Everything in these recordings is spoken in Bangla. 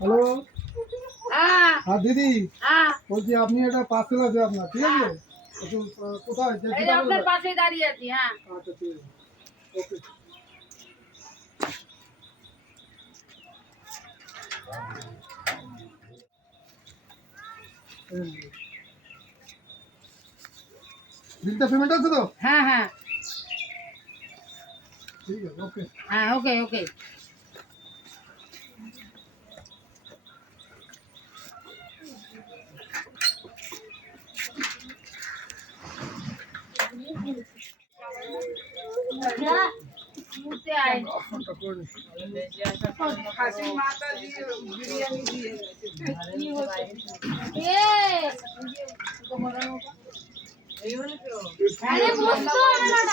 হ্যালো হ্যাঁ হ্যাঁ দিদি। হ্যাঁ বলছি আপনি একটা পার্সেল আছে আপনার ঠিক আছে? একটু আহ, কোথায়? যে এই যে ঠিকানা আপনার বলবেন? পাশে দাঁড়িয়ে আছি হ্যাঁ। আচ্ছা ঠিক আছে। ওকে। বিলটা পেমেন্ট আছে তো? হ্যাঁ হ্যাঁ। ঠিক আছে ওকে হ্যাঁ ওকে ওকে মুহূর্তে আয় ফোনটা করে নিই। আরে বসতো না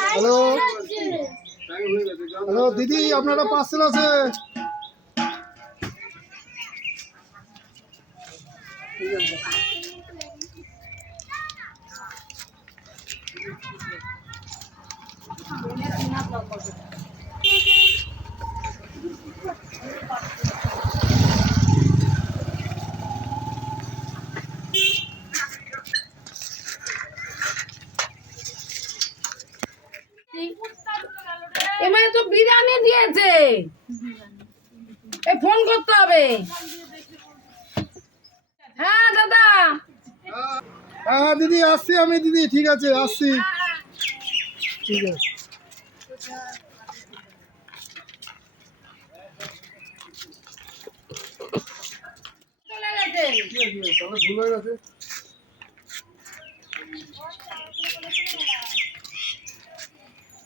হ্যালো হ্যালো দিদি আপনার একটা পার্সেল আছে ঠিক আছে এবারে তো বিরিয়ানি দিয়েছে এ ফোন করতে হবে। হ্যাঁ দাদা। হ্যাঁ হ্যাঁ দিদি আসছি আমি দিদি ঠিক আছে আসছি। ঠিক আছে। ভুল হয়ে গেছে।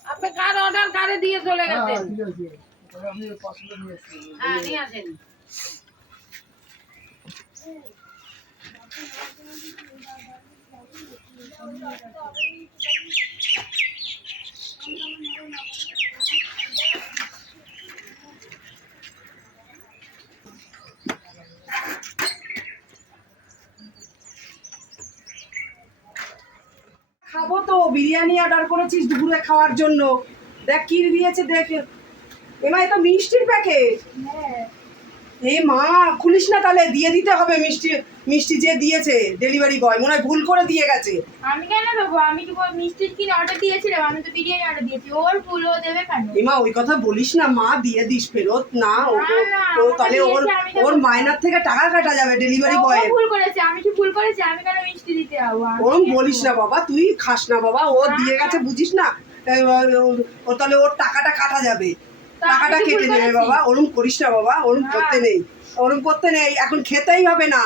আপনি কার অর্ডার কারে দিয়ে চলে হ্যাঁ গেছেন খাব তো বিরিয়ানি অর্ডার করেছিস দুপুরে খাওয়ার জন্য। দেখ কি দিয়েছে দেখ। এমা এটা মিষ্টির প্যাকেট। এ মা খুলিস না তাহলে দিয়ে দিতে হবে মিষ্টি মিষ্টি যে দিয়েছে ডেলিভারি বয় মনে হয় ভুল করে দিয়ে গেছে। আমি কেন দেবো? আমি তো মিষ্টি কিনে অর্ডার দিয়েছিলাম? আমি তো বিরিয়ানি অর্ডার দিয়েছি। ওর ভুল ও দেবে কেন? এমা ওই কথা বলিস না মা দিয়ে দিস ফেরত। না ও তাহলে ওর ওর মাইনার থেকে টাকা কাটা যাবে ডেলিভারি ও বয়ের ভুল করেছে আমি কি ভুল করেছি আমি কেন মিষ্টি দিতে যাব? ওরম বলিস না বাবা তুই খাস না বাবা ও দিয়ে গেছে বুঝিস না? ও- তাহলে ওর টাকাটা কাটা যাবে। টাকাটা কেটে নেবে বাবা? ওরম করিস না বাবা ওরম করতে নেই। ওরম করতে নেই এখন খেতেই হবে না।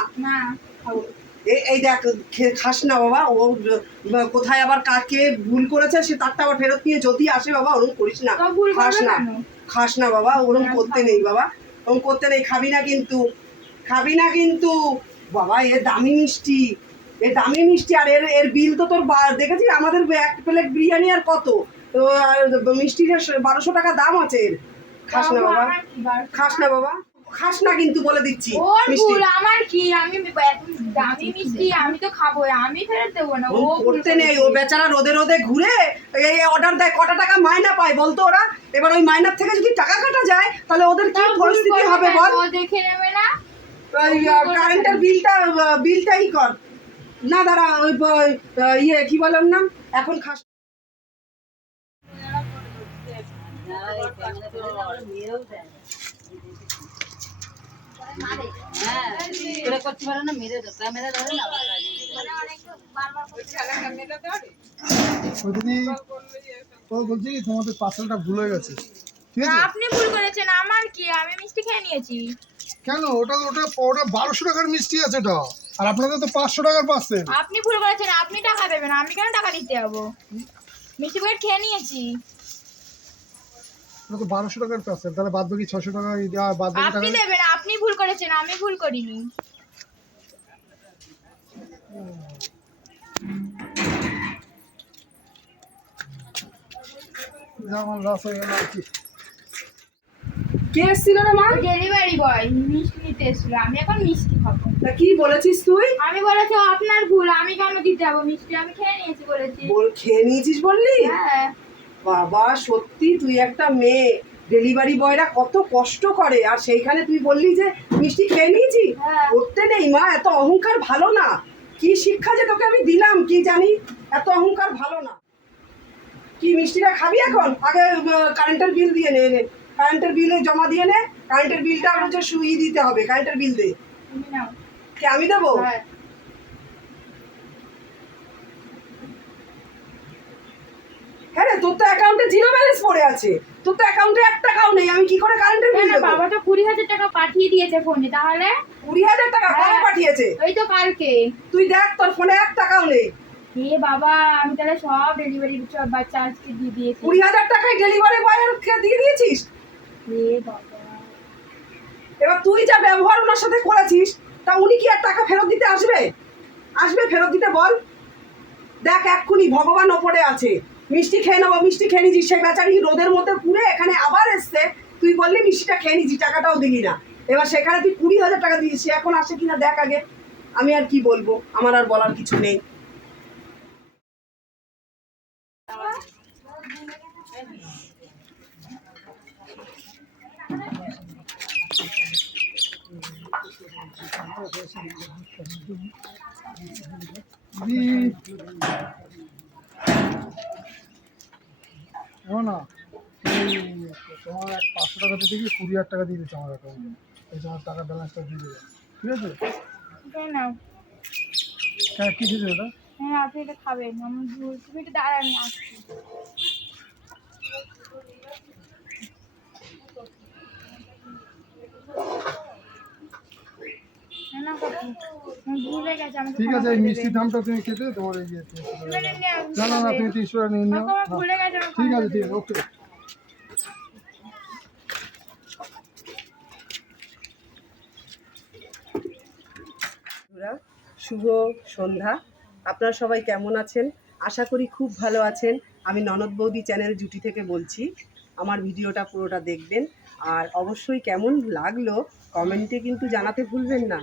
এই দেখ খাস না বাবা ও কোথায় আবার কাকে ভুল করেছে সে তারটা আবার ফেরত নিয়ে যদি আসে বাবা ওরম করিস না। খাস না। খাস না বাবা ওরম করতে নেই বাবা। ওরম করতে নেই খাবি না কিন্তু। খাবি না কিন্তু। বাবা এ দামি মিষ্টি। এ দামি মিষ্টি আর এর এর বিল তো তোর দেখেছিস? আমাদের এক প্লেট বিরিয়ানি আর কত? তো আর মিষ্টির বারোশো টাকা দাম আছে এর। খাস না বাবা, খাস না বাবা। খাস না কিন্তু বলে দিচ্ছি আমার কি? আমি দামি মিষ্টি আমি তো খাব আমি ফেরত দেবো না। ও করতে নেই ও বেচারা রোদে রোদে ঘুরে এই অর্ডার দেয় কটা টাকা মাইনা পায় বলতো ওরা? এবার ওই মাইনার থেকে যদি টাকা কাটা যায় তাহলে ওদের কি পরিস্থিতি হবে বল? ও দেখে নেবে না? কারেন্টের বিলটা বিলটাই কর। না দাঁড়া ওই ওই, ইয়ে কি বললাম না এখন খাস হ্যাঁ এটা করতে পারে না মেরে দাও ক্যামেরা ধরে না তো দিদি ও বলছি তোমাদের পার্সেলটা ভুল হয়ে গেছে। ঠিক না, আছে? আপনি ভুল করেছেন আমার কি? আমি মিষ্টি খেয়ে নিয়েছি। কেন? ওটা ওটা ওটা বারোশো টাকার মিষ্টি আছে আর আপনাদের তো পাঁচশো টাকার পার্সেল। আপনি ভুল করেছেন আপনি টাকা দেবেন আমি কেন টাকা দিতে যাব? মিষ্টি প্যাকেট খেয়ে নিয়েছি। তো বারোশো টাকার পার্সেল তাহলে বাদ বাকি ছশো টাকা বাদ বাকি আপনি টাকা দেবেন আপনি ভুল করেছেন আমি ভুল করিনি। যা লস হয়ে গেল আর কি। কে এসেছিল রে মা? ডেলিভারি বয় মিষ্টি নিতে এসেছিল। আমি এখন মিষ্টি খাব। তা কি বলেছিস তুই? আমি বলেছি আপনার ভুল আমি কেন দিতে যাব? মিষ্টি আমি খেয়ে নিয়েছি বলেছি। খেয়ে নিয়েছিস বললি? হ্যাঁ। বাবা সত্যি তুই একটা মেয়ে। ডেলিভারি বয়রা কত কষ্ট করে। আর সেইখানে তুই বললি যে মিষ্টি খেয়ে নিয়েছি? হ্যাঁ। করতে নেই মা এত অহংকার ভালো না। কি শিক্ষা যে তোকে আমি দিলাম কি জানি? এত অহংকার ভালো না। কি মিষ্টিটা খাবি এখন? আগে কারেন্টের বিল দিয়ে নে নে। কারেন্টের বিলে জমা দিয়ে নে। কারেন্টের বিলটা হচ্ছে সুই দিতে হবে কারেন্টের বিল দে। আমি দেবো হ্যাঁ হ্যাঁ রে তোর তো অ্যাকাউন্টে জিরো ব্যালেন্স পড়ে আছে। তোর তো অ্যাকাউন্টে এক টাকাও নেই আমি কি করে কারেন্টের বিল দেবো বাবা তো কুড়ি হাজার টাকা পাঠিয়ে দিয়েছে ফোনে তাহলে? কুড়ি হাজার টাকা কবে হ্যাঁ। পাঠিয়েছে? ওই তো কালকে। তুই দেখ তোর ফোনে এক টাকাও নেই। এ বাবা আমি তাহলে সব ডেলিভারি বাচ্চা আজকে দিয়ে দিয়েছি। কুড়ি হাজার টাকায় ডেলিভারি বয়ের দিয়ে দিয়েছিস? এ বাবা। এবার তুই যা ব্যবহার ওনার সাথে করেছিস তা উনি কি আর টাকা ফেরত দিতে আসবে? আসবে ফেরত দিতে বল। দেখ এক্ষুনি ভগবান ওপরে আছে। মিষ্টি খেয়ে নেব, মিষ্টি খেয়ে নিয়েছি। সে বেচারি রোদের মধ্যে পুরে এখানে আবার এসছে। তুই বললি মিষ্টিটা খেয়ে নিয়েছি, টাকাটাও দিলি না। এবার সেখানে তুই কুড়ি হাজার টাকা দিয়েছিস, সে এখন আসে কিনা দেখ আগে। আমি আর কি বলব, আমার আর বলার কিছু নেই। না তোমার পাঁচশো টাকা দিয়ে দেখি কুড়ি হাজার টাকা দিয়ে দিচ্ছে আমার অ্যাকাউন্টে এই তোমার টাকা ব্যালেন্সটা দিয়ে দেবে ঠিক আছে? হ্যাঁ কী ছিল এটা? হ্যাঁ আপনি এটা খাবেন। আমি তুমি একটু দাঁড়া আমি আসছি। না, না, কাকু, আমি ভুলে গেছি, আমাকে ঠিক আছে এই দেবেন। মিষ্টির দামটা তুমি খেতে তোমার এই যে না, না, তুমি তিনশো টাকা নিয়ে নিও। ঠিক আছে ঠিক আছে ওকে। শুভ সন্ধ্যা। আপনারা সবাই কেমন আছেন? আশা করি খুব ভালো আছেন। আমি ননদ বৌদি চ্যানেল জুটি থেকে বলছি। আমার ভিডিওটা পুরোটা দেখবেন। আর অবশ্যই কেমন লাগল কমেন্টে কিন্তু জানাতে ভুলবেন না।